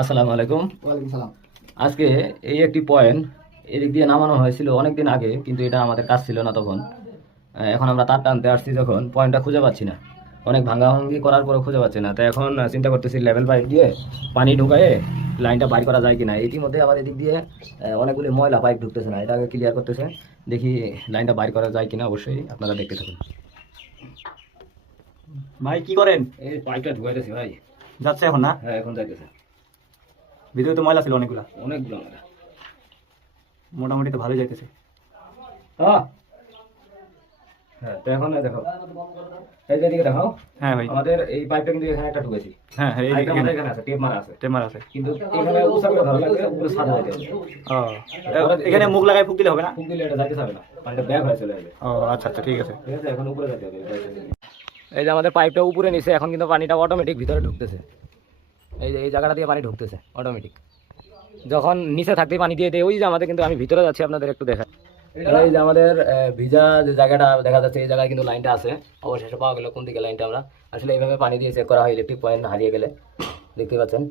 আসসালামু আলাইকুম। ওয়ালাইকুম সালাম। আজকে এই একটি পয়েন্ট এদিক দিয়ে নামানো হয়েছিল অনেকদিন আগে, কিন্তু এটা আমাদের কাজ ছিল না তখন। এখন আমরা তার টানতে আসছি, যখন পয়েন্টটা খুঁজে পাচ্ছি না, অনেক ভাঙাভাঙি করার পরে খুঁজে পাচ্ছি না, তো এখন চিন্তা করতেছি লেভেল পাইপ দিয়ে পানি ঢুকায়ে লাইনটা বাইর করা যায় কিনা। ইতিমধ্যে আবার এদিক দিয়ে অনেকগুলি ময়লা পাইপ ঢুকতেছে না, এটা আগে ক্লিয়ার করতেছে। দেখি লাইনটা বাইর করা যায় কিনা, অবশ্যই আপনারা দেখতে থাকুন। ভাই কি করেন? এই পাইপটা ঢুকাইতেছি ভাই। যাচ্ছে এখন না? হ্যাঁ, এখন যাইতেছে। ভিতরে তো ময়লা ছিল অনেকগুলা। অনেকগুলো ময়লা। মোটামুটি তো ভালোই যাইতেছে। হ্যাঁ হ্যাঁ, তো এখন দেখো, এই যে এদিকে দেখাও। হ্যাঁ ভাই। আমাদের এই পাইপটা কিন্তু এখানে একটা ঢুকেছি। হ্যাঁ হ্যাঁ, আরেকটা আমাদের এখানে আছে, টেপ মারা আছে। টেমার আছে। কিন্তু এখানে উঁচা করে ধরা লাগবে, উপরে সাদা হয়ে যাবে। ও, এখানে মুখ লাগাই ফুক দিলে হবে না? ফুক দিলে এটা যাইতে যাবে না, পানিটা ব্যাক হয়ে চলে যাবে। ও আচ্ছা আচ্ছা, ঠিক আছে। ঠিক আছে, এখন উপরে যেতে হবে। এই যে আমাদের পাইপটা উপরে নিচে, এখন কিন্তু পানিটা অটোমেটিক ভিতরে ঢুকতেছে। এই যে এই জায়গাটা দিয়ে পানি ঢুকতেছে অটোমেটিক। যখন নিচে থাকতে পানি দিয়ে দেয়, ওই যে আমাদের, কিন্তু আমি ভিতরে যাচ্ছি, আপনাদের একটু দেখাই। এই যে আমাদের ভিজা যে জায়গাটা দেখা যাচ্ছে, এই জায়গায় কিন্তু লাইনটা আছে। অবশেষে পাওয়া গেল কোন দিকে লাইনটা। আমরা আসলে এইভাবে পানি দিয়ে চেক করা হয় ইলেকট্রিক পয়েন্ট হারিয়ে গেলে, দেখতে পাচ্ছেন।